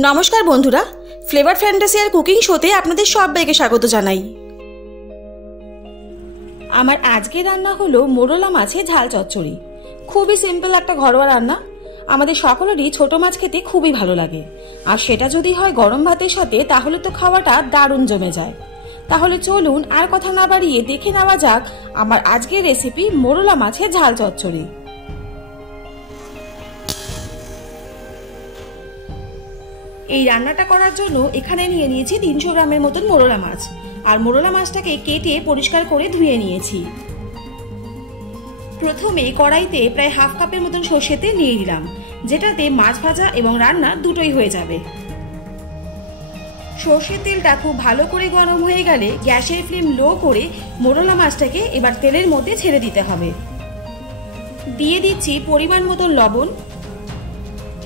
নমস্কার বন্ধুরা, flavour fantasy আর cooking শোতে আপনাদের সবাইকে স্বাগত জানাই। আমার আজকের রান্না হলো মোরলা মাছের ঝাল চচ্চড়ি। খুবই সিম্পল একটা ঘরোয়া রান্না। আমাদের সকলেরই ছোট মাছ খেতে খুবই ভালো লাগে, আর সেটা যদি হয় গরম ভাতের সাথে তাহলে তো খাওয়াটা দারুণ জমে যায়। তাহলে চলুন আর কথা না বাড়িয়ে দেখে নেওয়া যাক আমার আজকের রেসিপি মোরলা মাছের ঝাল চচ্চড়ি। এই রান্নাটা করার জন্য এখানে নিয়ে নিয়েছি 300 গ্রামের মতন মোরলা মাছ, আর মোরলা মাছটাকে কেটে পরিষ্কার করে ধুয়ে নিয়েছি। প্রথমে কড়াইতে প্রায় হাফ কাপের মতন সর্ষে তেল নিয়ে নিলাম, যেটাতে মাছ ভাজা এবং রান্না দুটোই হয়ে যাবে। সর্ষের তেলটা খুব ভালো করে গরম হয়ে গেলে গ্যাসের ফ্লেম লো করে মোরলা মাছটাকে এবার তেলের মধ্যে ছেড়ে দিতে হবে। দিয়ে দিচ্ছি পরিমাণ মতন লবণ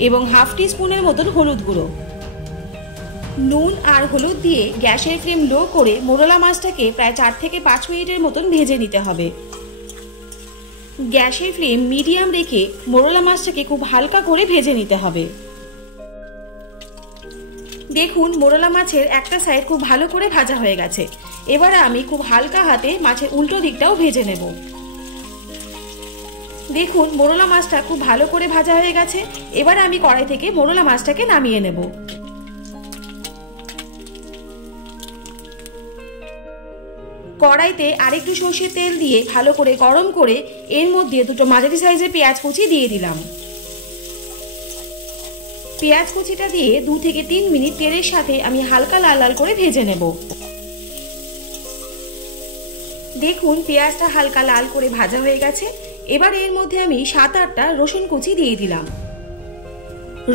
এবং হাফ টিস্পুনের মতন হলুদ গুঁড়ো। নুন আর হলুদ দিয়ে গ্যাসের ফ্লেম লো করে মোরলা মাছটাকে প্রায় 4 থেকে 5 মিনিটের মতন ভেজে নিতে হবে। গ্যাসের ফ্লেম মিডিয়াম রেখে মোরলা মাছটাকে খুব হালকা করে ভেজে নিতে হবে। দেখুন, মোরলা মাছের একটা সাইড খুব ভালো করে ভাজা হয়ে গেছে। এবারে আমি খুব হালকা হাতে মাছের উল্টো দিকটাও ভেজে নেব। দেখুন, মোরলা মাছটা খুব ভালো করে ভাজা হয়ে গেছে। এবারে আমি কড়াই থেকে মোরলা মাছটাকে নামিয়ে নেব। কড়াইতে আরেকটু সর্ষের তেল দিয়ে ভালো করে গরম করে এর মধ্যে দুটো মাঝারি সাইজের পেঁয়াজ কুচি দিয়ে দিলাম। পেঁয়াজ কুচিটা দিয়ে 2 থেকে 3 মিনিট তেলের সাথে আমি হালকা লাল লাল করে ভেজে নেব। দেখুন, পেঁয়াজটা হালকা লাল করে ভাজা হয়ে গেছে। এবার এর মধ্যে আমি 7-8টা রসুন কুচি দিয়ে দিলাম।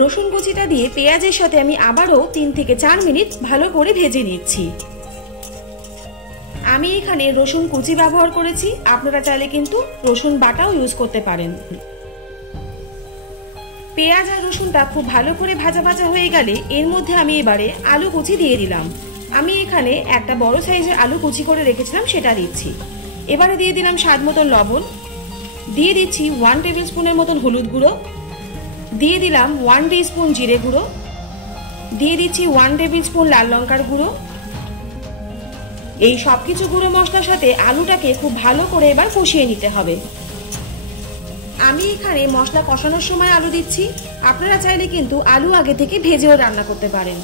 রসুন কুচিটা দিয়ে পেঁয়াজের সাথে আমি আবারও 3 থেকে 4 মিনিট ভালো করে ভেজে নিচ্ছি। আমি এখানে রসুন কুচি ব্যবহার করেছি, আপনারা চাইলে কিন্তু রসুন বাটাও ইউজ করতে পারেন। পেঁয়াজ আর রসুনটা খুব ভালো করে ভাজা ভাজা হয়ে গেলে এর মধ্যে আমি এবারে আলু কুচি দিয়ে দিলাম। আমি এখানে একটা বড় সাইজের আলু কুচি করে রেখেছিলাম, সেটা দিচ্ছি। এবারে দিয়ে দিলাম স্বাদ মতন লবণ, দিয়ে দিচ্ছি 1 টেবিল স্পুনের মতন হলুদ গুঁড়ো, দিয়ে দিলাম 1 টিস্পুন জিরে গুঁড়ো, দিয়ে দিচ্ছি 1 টেবিল স্পুন লাল লঙ্কার গুঁড়ো। এই সবকিছু গুঁড়ো মশলার সাথে আলুটাকে খুব ভালো করে এবার কষিয়ে নিতে হবে। আমি এখানে মশলা কষানোর সময় আলু দিচ্ছি, আপনারা চাইলে কিন্তু আলু আগে থেকে ভেজেও রান্না করতে পারেন।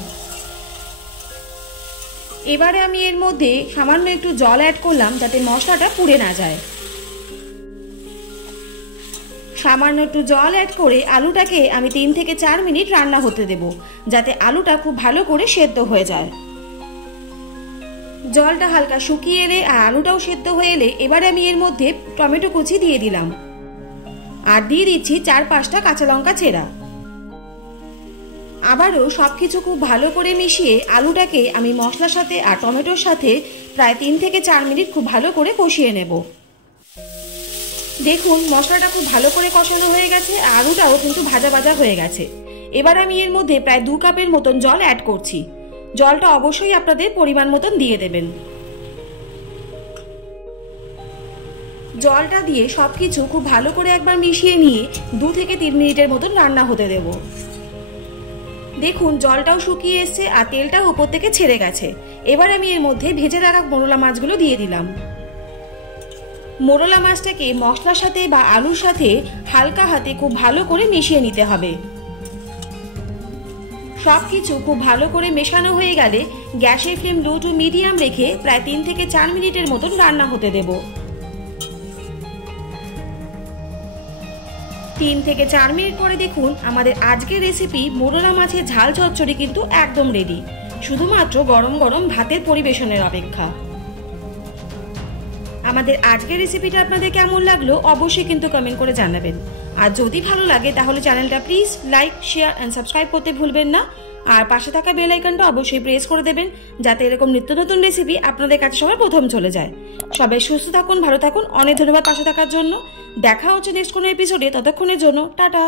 এবারে আমি এর মধ্যে সামান্য একটু জল অ্যাড করলাম, যাতে মশলাটা পুড়ে না যায়। সামান্য একটু জল অ্যাড করে আলুটাকে আমি 3 থেকে 4 মিনিট রান্না হতে দেব, যাতে আলুটা খুব ভালো করে সেদ্ধ হয়ে যায়। জলটা হালকা শুকিয়ে এলে আর আলুটাও সেদ্ধ হয়ে এলে এবারে আমি এর মধ্যে টমেটো কুচি দিয়ে দিলাম, আর দিয়ে দিচ্ছি 4-5টা কাঁচা লঙ্কা চেরা। আবারও সবকিছু খুব ভালো করে মিশিয়ে আলুটাকে আমি মশলার সাথে আর টমেটোর সাথে প্রায় 3 থেকে 4 মিনিট খুব ভালো করে কষিয়ে নেব। দেখুন, মশলাটা খুব ভালো করে কষানো হয়ে গেছে, আলুটাও কিন্তু ভাজা ভাজা হয়ে গেছে। এবার আমি এর মধ্যে প্রায় 2 কাপের মতন জল অ্যাড করছি। জলটা অবশ্যই আপনাদের পরিমাণ মতন দিয়ে দেবেন। জলটা দিয়ে সবকিছু খুব ভালো করে একবার মিশিয়ে নিয়ে 2 থেকে 3 মিনিটের মতন রান্না হতে দেব। দেখুন, জলটাও শুকিয়ে এসছে আর তেলটাও উপর থেকে ছেড়ে গেছে। এবার আমি এর মধ্যে ভেজে রাখা মোরলা মাছগুলো দিয়ে দিলাম। মোরলা মাছটাকে মশলার সাথে বা আলুর সাথে হালকা হাতে খুব ভালো করে মিশিয়ে নিতে হবে। সবকিছু খুব ভালো করে মেশানো হয়ে গেলে গ্যাসের ফ্লেম লো টু মিডিয়াম রেখে প্রায় 3 থেকে 4 মিনিটের মতন রান্না হতে দেব। 3 থেকে 4 মিনিট পরে দেখুন, আমাদের আজকের রেসিপি মোরলা মাছের ঝাল চচ্চড়ি কিন্তু একদম রেডি। শুধুমাত্র গরম গরম ভাতের পরিবেশনের অপেক্ষা। আমাদের আজকের রেসিপিটা আপনাদের কেমন লাগলো অবশ্যই কিন্তু কমেন্ট করে জানাবেন। আর যদি ভালো লাগে তাহলে চ্যানেলটা please like, share and subscribe করতে ভুলবেন না। আর পাশে থাকা বেল আইকনটা অবশ্যই প্রেস করে দেবেন, যাতে এরকম নিত্য নতুন রেসিপি আপনাদের কাছে সবার প্রথম চলে যায়। সবাই সুস্থ থাকুন, ভালো থাকুন। অনেক ধন্যবাদ পাশে থাকার জন্য। দেখা হচ্ছে নেক্সট কোনো এপিসোডে। ততক্ষণের জন্য টাটা।